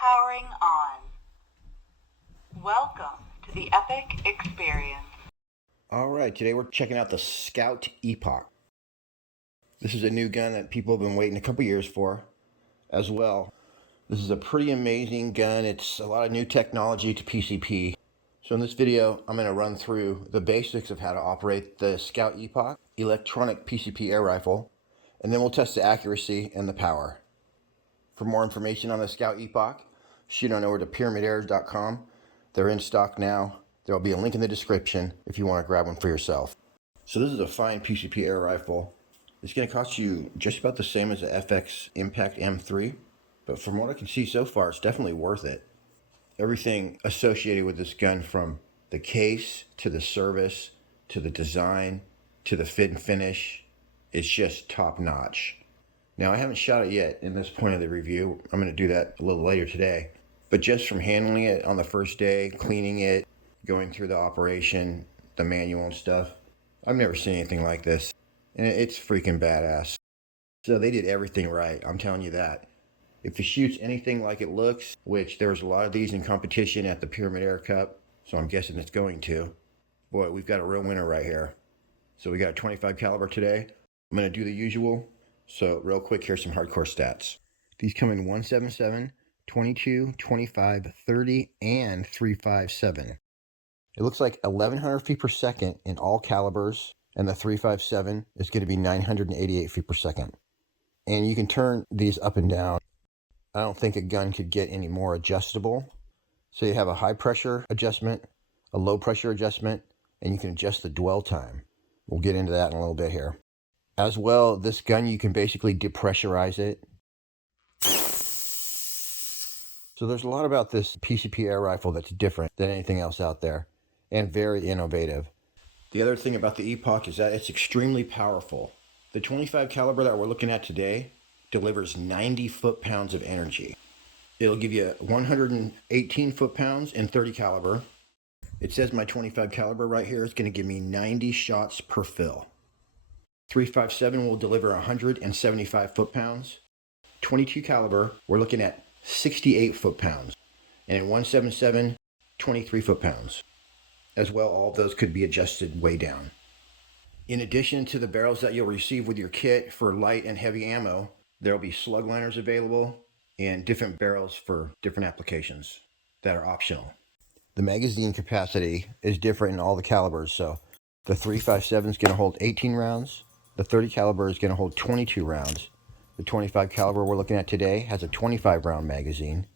Powering on. Welcome to the Epic Experience. Alright, today we're checking out the Skout Epoch. This is a new gun that people have been waiting a couple years for as well. This is a pretty amazing gun. It's a lot of new technology to PCP. So in this video, I'm going to run through the basics of how to operate the Skout Epoch electronic PCP air rifle, and then we'll test the accuracy and the power. For more information on the Skout Epoch, shoot on over to pyramidairs.com. They're in stock now. There will be a link in the description if you want to grab one for yourself. So this is a fine PCP air rifle. It's going to cost you just about the same as the FX Impact M3, but from what I can see so far, it's definitely worth it. Everything associated with this gun, from the case to the service to the design to the fit and finish, is just top notch. Now, I haven't shot it yet in this point of the review. I'm going to do that a little later today. But just from handling it on the first day, cleaning it, going through the operation, the manual and stuff, I've never seen anything like this. And it's freaking badass. So they did everything right, I'm telling you that. If it shoots anything like it looks, which there's a lot of these in competition at the Pyramid Air Cup, so I'm guessing it's going to, boy, we've got a real winner right here. So we got a 25 caliber today. I'm going to do the usual. So real quick, here's some hardcore stats. These come in 177, 22, 25, 30, and 357. It looks like 1,100 feet per second in all calibers, and the 357 is going to be 988 feet per second. And you can turn these up and down. I don't think a gun could get any more adjustable. So you have a high pressure adjustment, a low pressure adjustment, and you can adjust the dwell time. We'll get into that in a little bit here. As well, this gun, you can basically depressurize it. So there's a lot about this PCP air rifle that's different than anything else out there, and very innovative. The other thing about the Epoch is that it's extremely powerful. The 25 caliber that we're looking at today delivers 90 foot-pounds of energy. It'll give you 118 foot-pounds in 30 caliber. It says my 25 caliber right here is going to give me 90 shots per fill. 357 will deliver 175 foot-pounds. 22 caliber, we're looking at 68 foot-pounds. And in 177, 23 foot-pounds. As well, all of those could be adjusted way down. In addition to the barrels that you'll receive with your kit for light and heavy ammo, there will be slug liners available and different barrels for different applications that are optional. The magazine capacity is different in all the calibers, so the 357 is going to hold 18 rounds. The 30 caliber is going to hold 22 rounds. The 25 caliber we're looking at today has a 25 round magazine.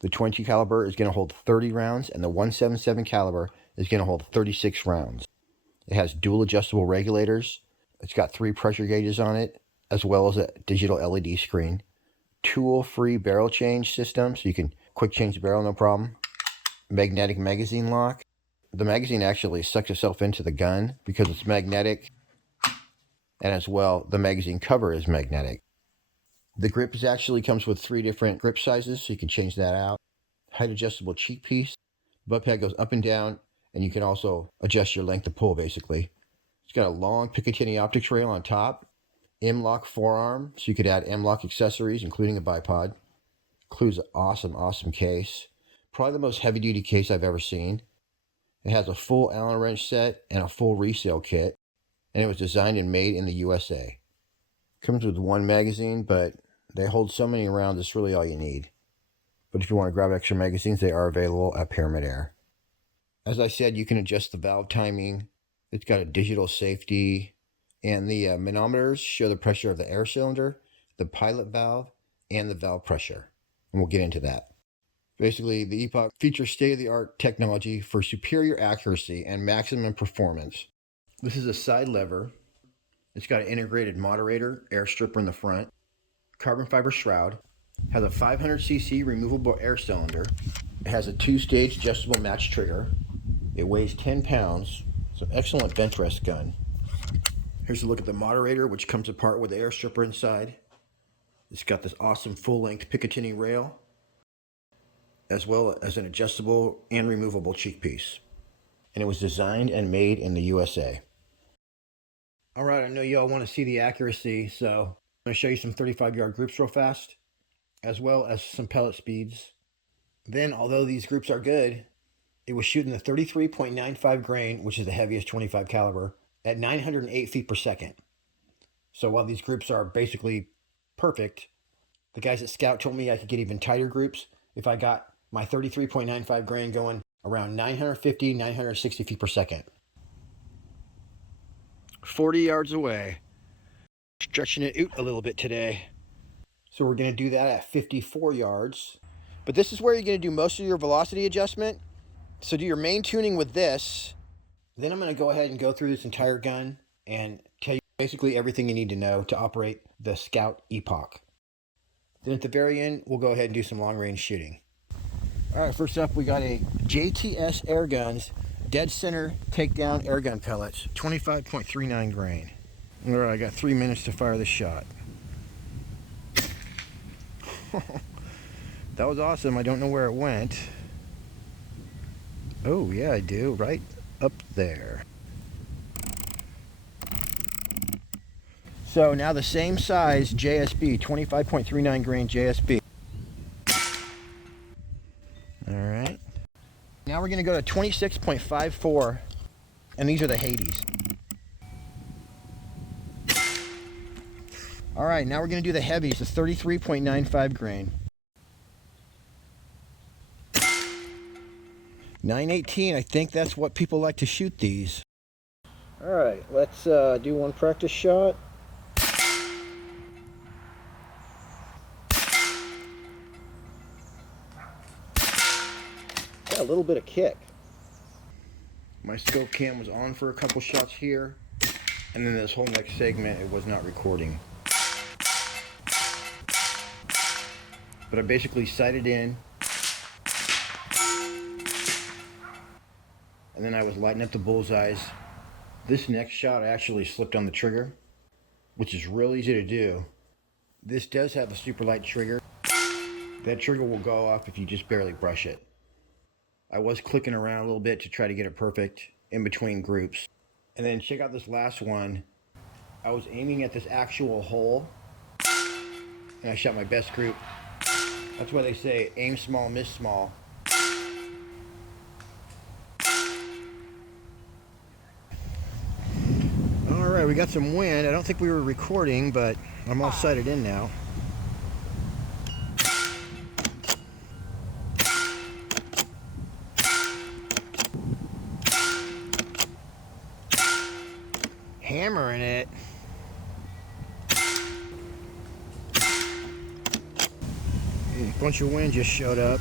The 20 caliber is going to hold 30 rounds, and the 177 caliber is going to hold 36 rounds. It has dual adjustable regulators. It's got 3 pressure gauges on it, as well as a digital LED screen. Tool-free barrel change system, so you can quick change the barrel, no problem. Magnetic magazine lock. The magazine actually sucks itself into the gun because it's magnetic, and as well, the magazine cover is magnetic. The grip actually comes with 3 different grip sizes, so you can change that out. Height adjustable cheek piece. Butt pad goes up and down, and you can also adjust your length of pull, basically. It's got a long Picatinny optics rail on top. M-lock forearm, so you could add M-lock accessories, including a bipod. Includes an awesome case. Probably the most heavy-duty case I've ever seen. It has a full Allen wrench set and a full resale kit, and it was designed and made in the USA. Comes with 1 magazine, but they hold so many rounds, it's really all you need. But if you want to grab extra magazines, they are available at Pyramid Air. As I said, you can adjust the valve timing. It's got a digital safety, and the manometers show the pressure of the air cylinder, the pilot valve, and the valve pressure. And we'll get into that. Basically, the Epoch features state-of-the-art technology for superior accuracy and maximum performance. This is a side lever. It's got an integrated moderator, air stripper in the front, carbon fiber shroud, has a 500cc removable air cylinder. It has a 2-stage adjustable match trigger. It weighs 10 pounds. It's an excellent bench rest gun. Here's a look at the moderator, which comes apart with the air stripper inside. It's got this awesome full-length Picatinny rail, as well as an adjustable and removable cheek piece. And it was designed and made in the USA. All right, I know y'all want to see the accuracy, so I'm going to show you some 35-yard groups real fast, as well as some pellet speeds. Then, although these groups are good, it was shooting the 33.95 grain, which is the heaviest 25 caliber, at 908 feet per second. So while these groups are basically perfect, the guys at Skout told me I could get even tighter groups if I got my 33.95 grain going around 950, 960 feet per second. 40 yards away. Stretching it out a little bit today. So we're going to do that at 54 yards. But this is where you're going to do most of your velocity adjustment. So do your main tuning with this. Then I'm going to go ahead and go through this entire gun and tell you basically everything you need to know to operate the Skout Epoch. Then at the very end, we'll go ahead and do some long range shooting. All right, first up, we got a JTS Airguns dead center takedown airgun pellets, 25.39 grain. All right, I got 3 minutes to fire the shot. That was awesome. I don't know where it went. Oh, yeah, I do. Right up there. So now the same size JSB, 25.39 grain JSB. All right. Now we're going to go to 26.54, and these are the Hades. All right, now we're going to do the heavies, the 33.95 grain. 918, I think that's what people like to shoot these. All right, let's do one practice shot. Got a little bit of kick. My scope cam was on for a couple shots here, and then this whole next segment, it was not recording. But I basically sighted in, and then I was lighting up the bullseyes. This next shot, I actually slipped on the trigger, which is real easy to do. This does have a super light trigger. That trigger will go off if you just barely brush it. I was clicking around a little bit to try to get it perfect in between groups. And then check out this last one. I was aiming at this actual hole, and I shot my best group. That's why they say aim small, miss small. All right, we got some wind. I don't think we were recording, but I'm all sighted in now. Hammering it. A bunch of wind just showed up.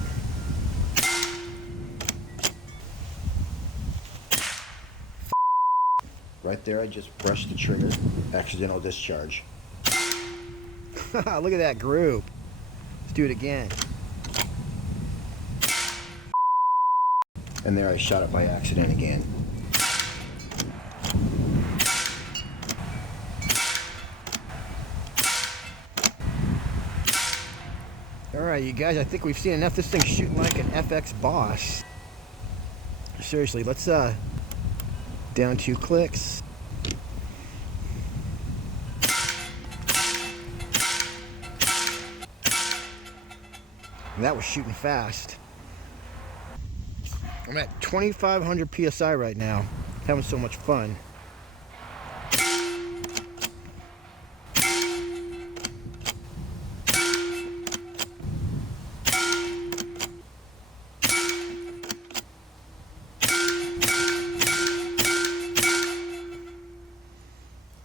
Right there, I just brushed the trigger. Accidental discharge. Look at that group. Let's do it again. And there I shot it by accident again. Alright, you guys, I think we've seen enough. This thing's shooting like an FX boss. Seriously, let's down 2 clicks. And that was shooting fast. I'm at 2,500 PSI right now. Having so much fun.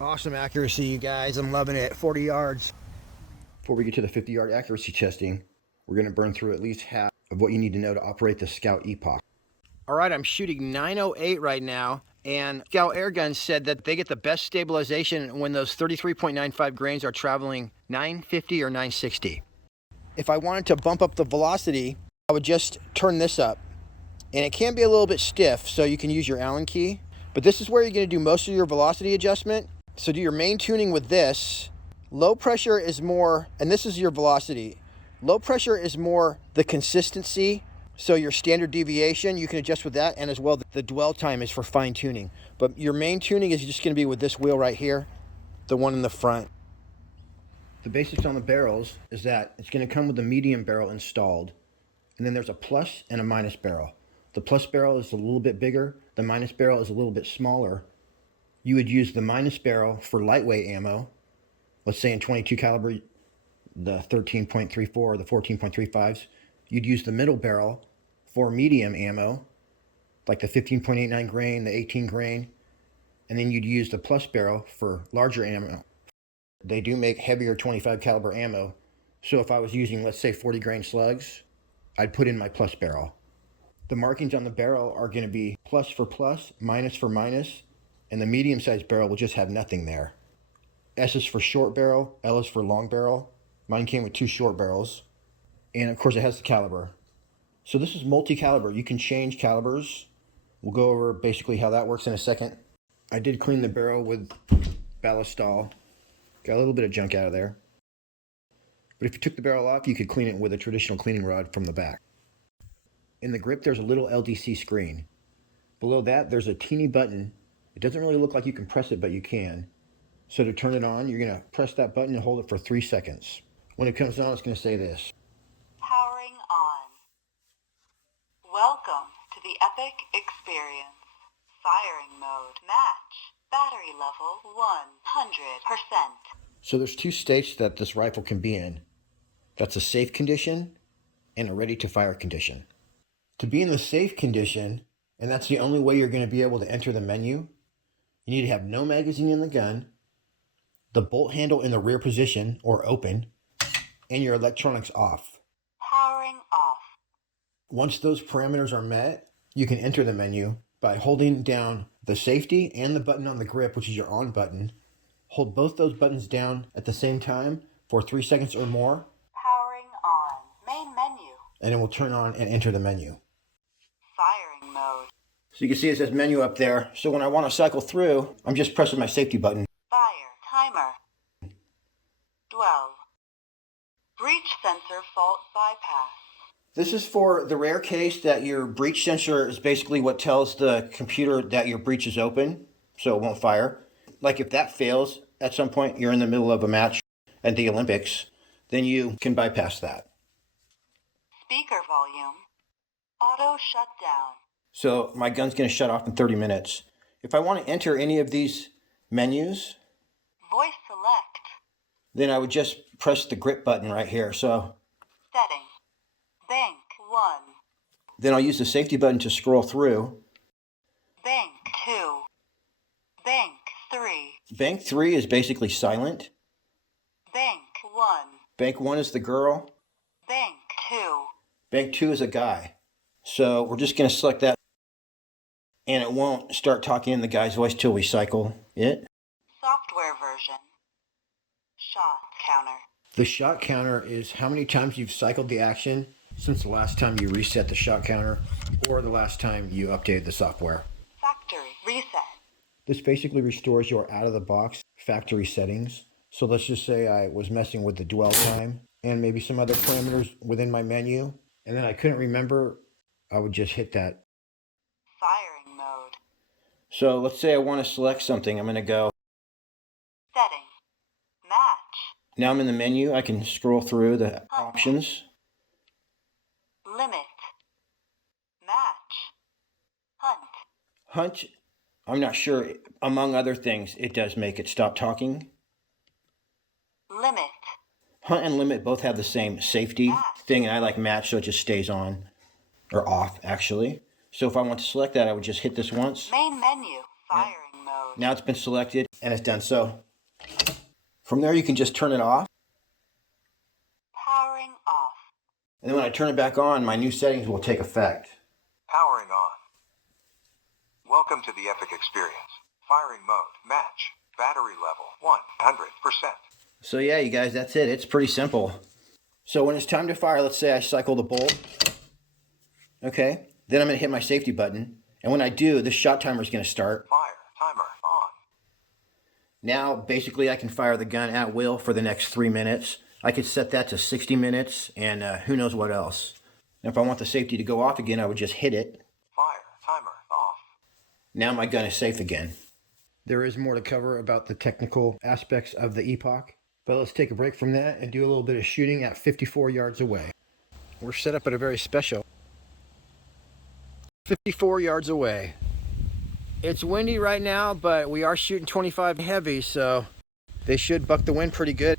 Awesome accuracy, you guys. I'm loving it. 40 yards. Before we get to the 50-yard accuracy testing, we're going to burn through at least half of what you need to know to operate the Skout Epoch. All right, I'm shooting 908 right now, and Skout Airguns said that they get the best stabilization when those 33.95 grains are traveling 950 or 960. If I wanted to bump up the velocity, I would just turn this up. And it can be a little bit stiff, so you can use your Allen key. But this is where you're going to do most of your velocity adjustment. So do your main tuning with this. Low pressure is more, and this is your velocity. Low pressure is more the consistency. So your standard deviation, you can adjust with that, and as well the dwell time is for fine tuning. But your main tuning is just going to be with this wheel right here, the one in the front. The basics on the barrels is that it's going to come with a medium barrel installed, and then there's a plus and a minus barrel. The plus barrel is a little bit bigger. The minus barrel is a little bit smaller. You would use the minus barrel for lightweight ammo. Let's say in 22 caliber, the 13.34 or the 14.35s. You'd use the middle barrel for medium ammo, like the 15.89 grain, the 18 grain. And then you'd use the plus barrel for larger ammo. They do make heavier 25 caliber ammo. So if I was using, let's say 40 grain slugs, I'd put in my plus barrel. The markings on the barrel are going to be plus for plus, minus for minus, and the medium-sized barrel will just have nothing there. S is for short barrel, L is for long barrel. Mine came with 2 short barrels. And of course it has the caliber. So this is multi-caliber. You can change calibers. We'll go over basically how that works in a second. I did clean the barrel with ballistol. Got a little bit of junk out of there. But if you took the barrel off, you could clean it with a traditional cleaning rod from the back. In the grip, there's a little LDC screen. Below that, there's a teeny button. It doesn't really look like you can press it, but you can. So to turn it on, you're going to press that button and hold it for 3 seconds. When it comes on, it's going to say this. Powering on. Welcome to the Epic Experience. Firing mode. Match. Battery level 100%. So there's 2 states that this rifle can be in. That's a safe condition and a ready to fire condition. To be in the safe condition, and that's the only way you're going to be able to enter the menu, you need to have no magazine in the gun, the bolt handle in the rear position or open, and your electronics off. Powering off. Once those parameters are met, you can enter the menu by holding down the safety and the button on the grip, which is your on button. Hold both those buttons down at the same time for 3 seconds or more. Powering on. Main menu. And it will turn on and enter the menu. Firing mode. So you can see it says menu up there. So when I want to cycle through, I'm just pressing my safety button. Fire. Timer. 12. Breach sensor fault bypass. This is for the rare case that your breach sensor is basically what tells the computer that your breach is open, so it won't fire. Like if that fails at some point, you're in the middle of a match at the Olympics, then you can bypass that. Speaker volume. Auto shutdown. So my gun's going to shut off in 30 minutes. If I want to enter any of these menus, Voice select. then I would just press the grip button right here. So Setting. Bank 1. then I'll use the safety button to scroll through. Bank 2. Bank 3. Bank 3 is basically silent. Bank 1. Bank 1 is the girl. Bank 2. Bank 2 is a guy. So we're just going to select that. And it won't start talking in the guy's voice till we cycle it. Software version. Shot counter. The shot counter is how many times you've cycled the action since the last time you reset the shot counter or the last time you updated the software. Factory reset. This basically restores your out-of-the-box factory settings. So let's just say I was messing with the dwell time and maybe some other parameters within my menu, and then I couldn't remember, I would just hit that. Firing mode. So let's say I want to select something. I'm going to go. Setting. Match. Now I'm in the menu. I can scroll through the options. Limit. Match. Hunt. Hunt, I'm not sure. Among other things, it does make it stop talking. Limit. Hunt and limit both have the same safety thing, and I like match, so it just stays on. Or off, actually. So if I want to select that, I would just hit this once. Main menu. Firing mode. Now it's been selected, and it's done. So from there, you can just turn it off. Powering off. And then when I turn it back on, my new settings will take effect. Powering on. Welcome to the Epic Experience. Firing mode. Match. Battery level 100%. So yeah, you guys, that's it. It's pretty simple. So when it's time to fire, let's say I cycle the bolt. Okay, then I'm going to hit my safety button. And when I do, the shot timer is going to start. Fire. Timer on. Now, basically, I can fire the gun at will for the next 3 minutes. I could set that to 60 minutes and who knows what else. And if I want the safety to go off again, I would just hit it. Fire. Timer off. Now my gun is safe again. There is more to cover about the technical aspects of the Epoch, but let's take a break from that and do a little bit of shooting at 54 yards away. We're set up at a very special 54 yards away. It's windy right now, but we are shooting 25 heavy, so they should buck the wind pretty good.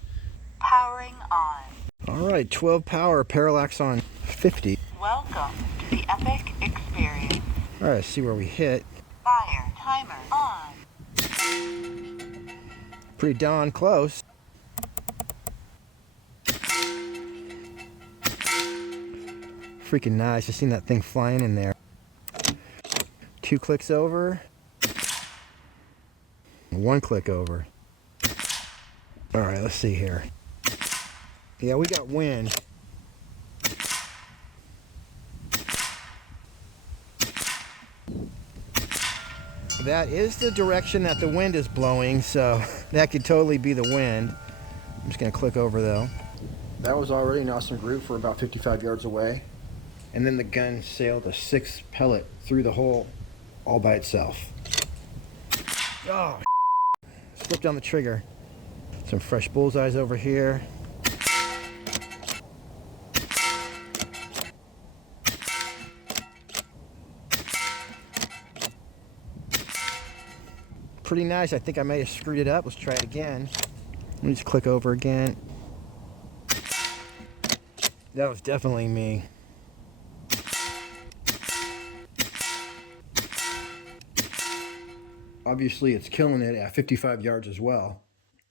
Powering on. All right, 12 power, parallax on 50. Welcome to the Epic Experience. All right, let's see where we hit. Fire timer on. Pretty darn close. Freaking nice, just seen that thing flying in there. 2 clicks over. 1 click over. All right, let's see here. Yeah, we got wind. That is the direction that the wind is blowing, so that could totally be the wind. I'm just gonna click over though. That was already an awesome group for about 55 yards away. And then the gun sailed a 6 pellet through the hole all by itself. Oh, slipped on the trigger. Some fresh bullseyes over here. Pretty nice. I think I may have screwed it up. Let's try it again. Let me just click over again. That was definitely me. Obviously, it's killing it at 55 yards as well.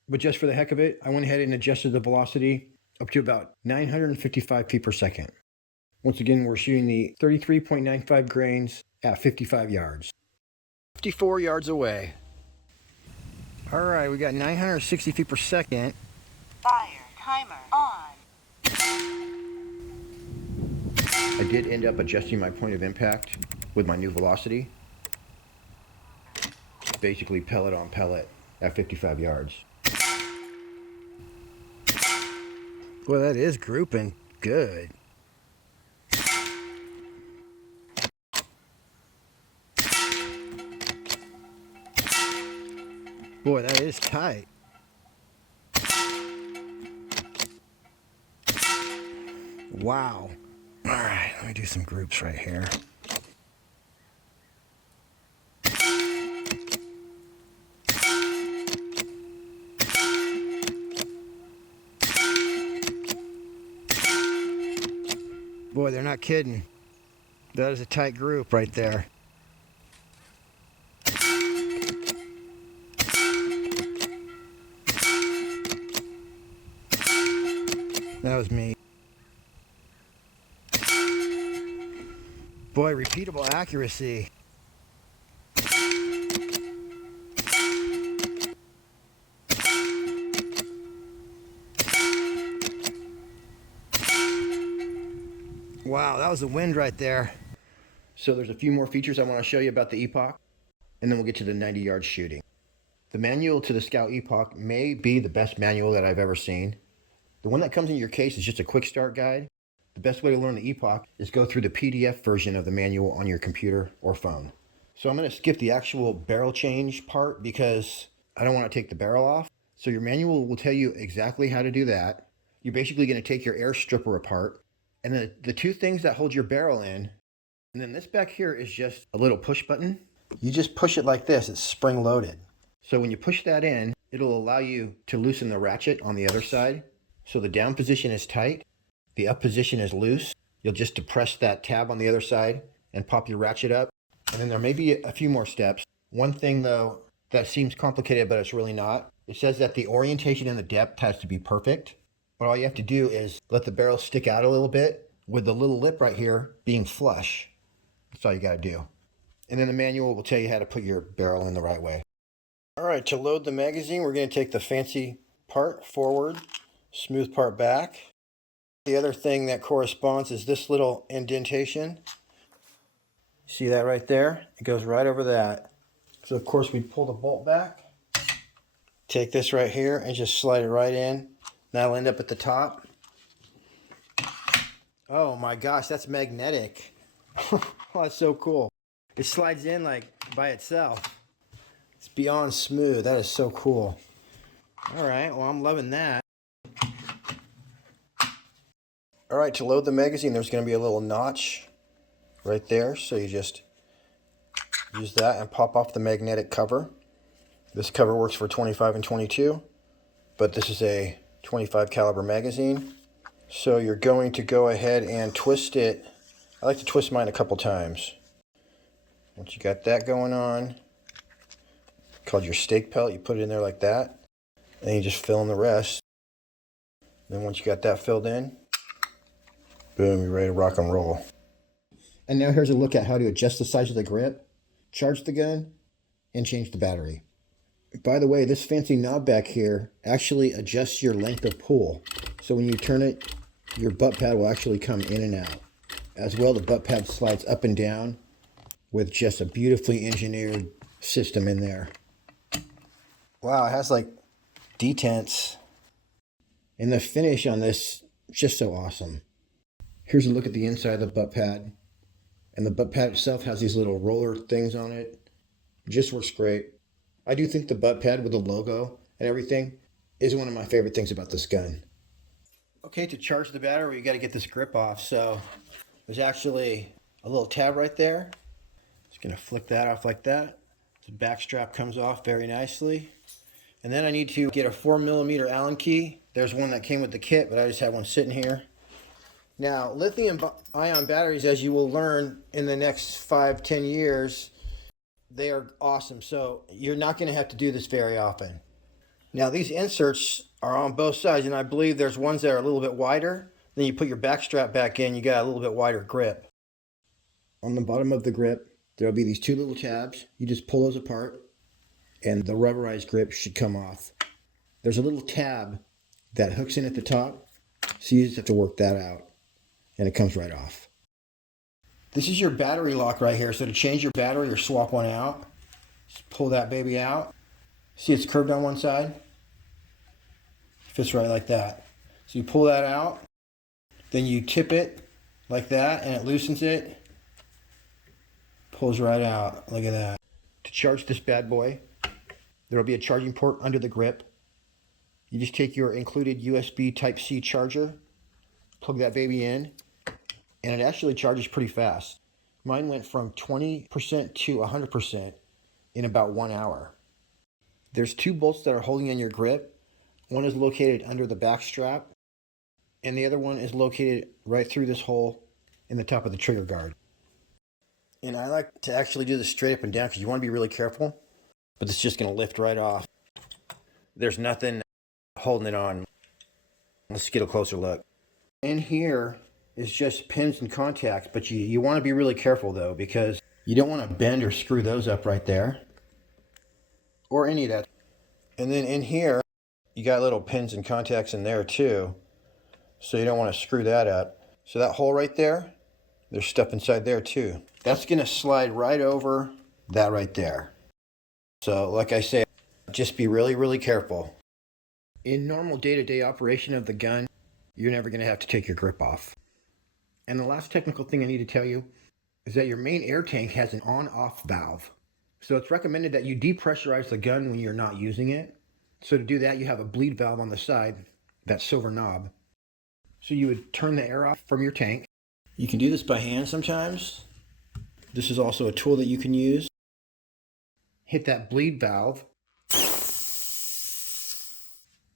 But just for the heck of it, I went ahead and adjusted the velocity up to about 955 feet per second. Once again, we're shooting the 33.95 grains at 55 yards. 54 yards away. All right, we got 960 feet per second. Fire timer on. I did end up adjusting my point of impact with my new velocity. Basically pellet on pellet at 55 yards. Boy, that is grouping good. Boy, that is tight. Wow. All right, let me do some groups right here. Boy, they're not kidding. That is a tight group right there. That was me. Boy, repeatable accuracy. Wow, that was the wind right there. So there's a few more features I want to show you about the Epoch, and then we'll get to the 90-yard shooting. The manual to the Skout Epoch may be the best manual that I've ever seen. The one that comes in your case is just a quick start guide. The best way to learn the Epoch is go through the PDF version of the manual on your computer or phone. So I'm going to skip the actual barrel change part because I don't want to take the barrel off. So your manual will tell you exactly how to do that. You're basically going to take your air stripper apart, and then the 2 things that hold your barrel in, and then this back here is just a little push button. You just push it like this, it's spring loaded. So when you push that in, it'll allow you to loosen the ratchet on the other side. So the down position is tight, the up position is loose. You'll just depress that tab on the other side and pop your ratchet up. And then there may be a few more steps. One thing though that seems complicated, but it's really not. It says that the orientation and the depth has to be perfect. But all you have to do is let the barrel stick out a little bit with the little lip right here being flush. That's all you got to do. And then the manual will tell you how to put your barrel in the right way. All right, to load the magazine, we're going to take the fancy part forward, smooth part back. The other thing that corresponds is this little indentation. See that right there? It goes right over that. So of course we pull the bolt back. Take this right here and just slide it right in. That'll end up at the top. Oh my gosh, that's magnetic. Oh, that's so cool. It slides in like by itself. It's beyond smooth. That is so cool. All right, well, I'm loving that. All right, to load the magazine, there's going to be a little notch right there. So you just use that and pop off the magnetic cover. This cover works for 25 and 22, but this is a 25 caliber magazine. So you're going to go ahead and twist it. I like to twist mine a couple times. Once you got that going on, called your stake pellet, you put it in there like that. And you just fill in the rest. Then once you got that filled in, boom, you're ready to rock and roll. And now here's a look at how to adjust the size of the grip, charge the gun, and change the battery. By the way, this fancy knob back here actually adjusts your length of pull. So when you turn it, your butt pad will actually come in and out. As well, the butt pad slides up and down with just a beautifully engineered system in there. Wow, it has like detents. And the finish on this is just so awesome. Here's a look at the inside of the butt pad. And the butt pad itself has these little roller things on it. It just works great. I do think the butt pad with the logo and everything is one of my favorite things about this gun. Okay, to charge the battery, you got to get this grip off. So there's actually a little tab right there. Just going to flick that off like that. The back strap comes off very nicely. And then I need to get a 4mm Allen key. There's one that came with the kit, but I just had one sitting here. Now, lithium-ion batteries, as you will learn in the next 5-10 years, they are awesome. So you're not going to have to do this very often. Now, these inserts are on both sides, and I believe there's ones that are a little bit wider. Then you put your back strap back in, you got a little bit wider grip. On the bottom of the grip, there'll be these two little tabs. You just pull those apart, and the rubberized grip should come off. There's a little tab that hooks in at the top, so you just have to work that out, and it comes right off. This is your battery lock right here. So to change your battery or swap one out, just pull that baby out. See, it's curved on one side. Fits right like that. So you pull that out, then you tip it like that, and it loosens it. Pulls right out. Look at that. To charge this bad boy, there will be a charging port under the grip. You just take your included USB Type-C charger, plug that baby in, and it actually charges pretty fast. Mine went from 20% to 100% in about 1 hour. There's two bolts that are holding on your grip. One is located under the back strap, and the other one is located right through this hole in the top of the trigger guard. And I like to actually do this straight up and down because you want to be really careful, but it's just going to lift right off. There's nothing holding it on. Let's get a closer look. In here is just pins and contacts, but you want to be really careful though, because you don't want to bend or screw those up right there, or any of that. And then in here, you got little pins and contacts in there too, so you don't want to screw that up. So that hole right there, there's stuff inside there too. That's going to slide right over that right there. So like I say, just be really, really careful. In normal day-to-day operation of the gun, you're never going to have to take your grip off. And the last technical thing I need to tell you is that your main air tank has an on-off valve. So it's recommended that you depressurize the gun when you're not using it. So to do that, you have a bleed valve on the side, that silver knob. So you would turn the air off from your tank. You can do this by hand sometimes. This is also a tool that you can use. Hit that bleed valve.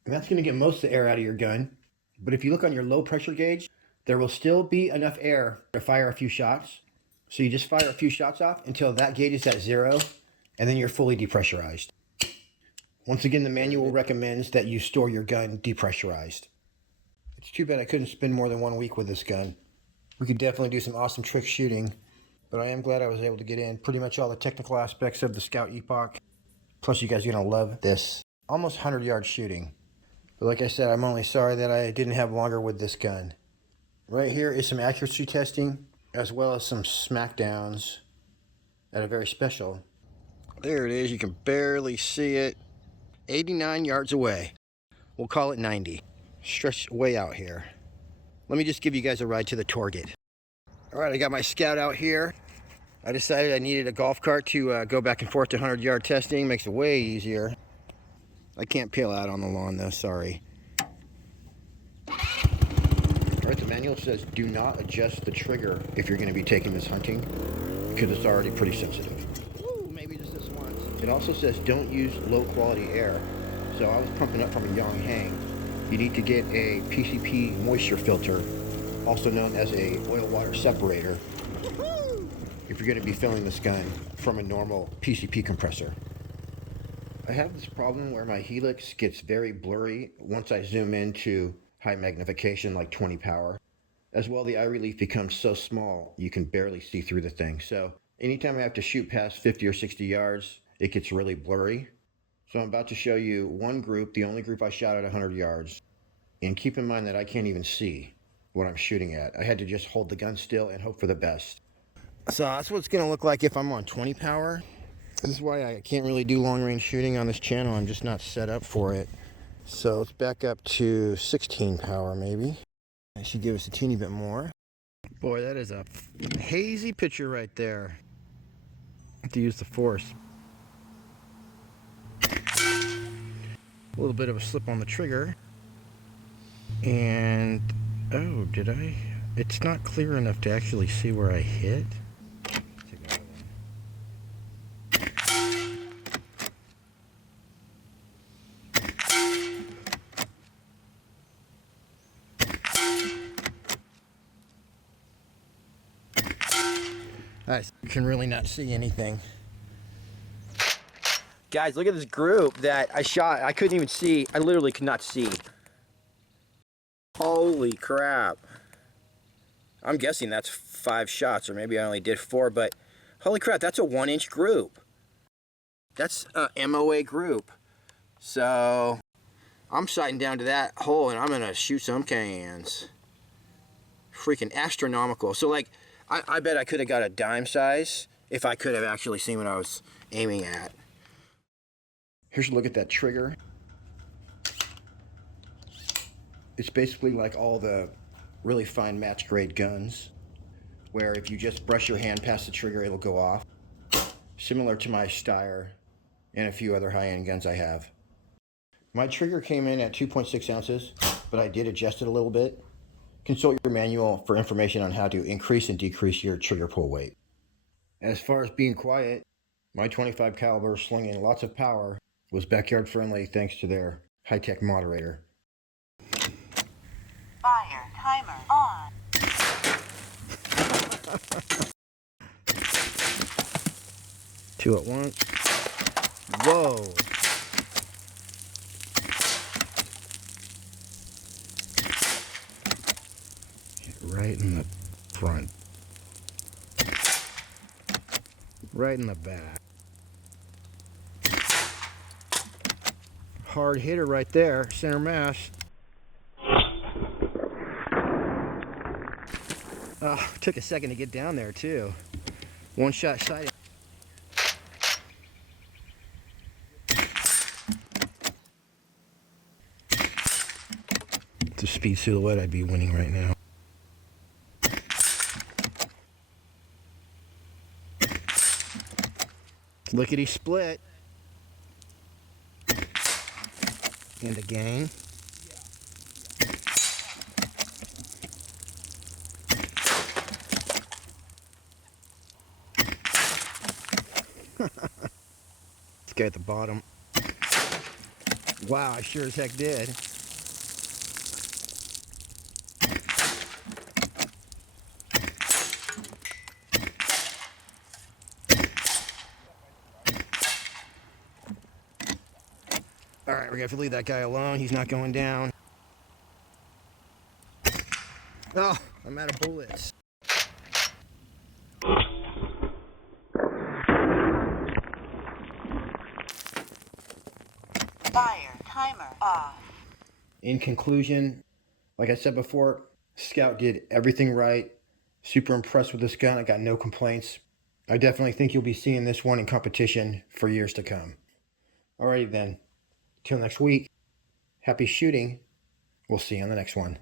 And that's going to get most of the air out of your gun. But if you look on your low pressure gauge, there will still be enough air to fire a few shots. So you just fire a few shots off until that gauge is at 0, and then you're fully depressurized. Once again, the manual recommends that you store your gun depressurized. It's too bad I couldn't spend more than 1 week with this gun. We could definitely do some awesome trick shooting, but I am glad I was able to get in pretty much all the technical aspects of the Skout Epoch. Plus, you guys are going to love this almost 100-yard shooting. But like I said, I'm only sorry that I didn't have longer with this gun. Right here is some accuracy testing, as well as some smackdowns at a very special. There it is. You can barely see it. 89 yards away. We'll call it 90. Stretched way out here. Let me just give you guys a ride to the target. All right, I got my Skout out here. I decided I needed a golf cart to go back and forth to 100-yard testing. Makes it way easier. I can't peel out on the lawn though, sorry. Alright, the manual says do not adjust the trigger if you're going to be taking this hunting, because it's already pretty sensitive. Ooh, maybe just this once. It also says don't use low quality air. So I was pumping up from a young hang. You need to get a PCP moisture filter, also known as a oil water separator, if you're going to be filling this gun from a normal PCP compressor. I have this problem where my helix gets very blurry once I zoom into high magnification, like 20 power. As well, the eye relief becomes so small you can barely see through the thing. So anytime I have to shoot past 50 or 60 yards, it gets really blurry. So I'm about to show you one group, the only group I shot at 100 yards. And keep in mind that I can't even see what I'm shooting at. I had to just hold the gun still and hope for the best. So that's what it's going to look like if I'm on 20 power. This is why I can't really do long range shooting on this channel. I'm just not set up for it. So let's back up to 16 power maybe. That should give us a teeny bit more. Boy, that is a hazy picture right there. I have to use the force. A little bit of a slip on the trigger. And, oh, did I? It's not clear enough to actually see where I hit. Take another one. I can really not see anything. Guys, look at this group that I shot. I couldn't even see. I literally could not see. Holy crap. I'm guessing that's 5 shots, or maybe I only did 4, but holy crap, that's a 1-inch group. That's a MOA group. So I'm sighting down to that hole and I'm gonna shoot some cans. Freaking astronomical. So like, I bet I could have got a dime size if I could have actually seen what I was aiming at. Here's a look at that trigger. It's basically like all the really fine match grade guns, where if you just brush your hand past the trigger, it'll go off. Similar to my Steyr and a few other high-end guns I have. My trigger came in at 2.6 ounces, but I did adjust it a little bit. Consult your manual for information on how to increase and decrease your trigger pull weight. As far as being quiet, my 25 caliber slinging lots of power was backyard friendly thanks to their high-tech moderator. Fire timer on. Two at once. Whoa. Hit right in the front. Right in the back. Hard hitter right there, center mass. Took a second to get down there too. One shot sighting. It's a speed silhouette, I'd be winning right now. Lickety split. And again. This guy at the bottom. Wow, I sure as heck did. All right, we're gonna have to leave that guy alone. He's not going down. Oh, I'm out of bullets. Fire timer off. In conclusion, like I said before, Skout did everything right. Super impressed with this gun. I got no complaints. I definitely think you'll be seeing this one in competition for years to come. Alrighty then. Till next week, happy shooting. We'll see you on the next one.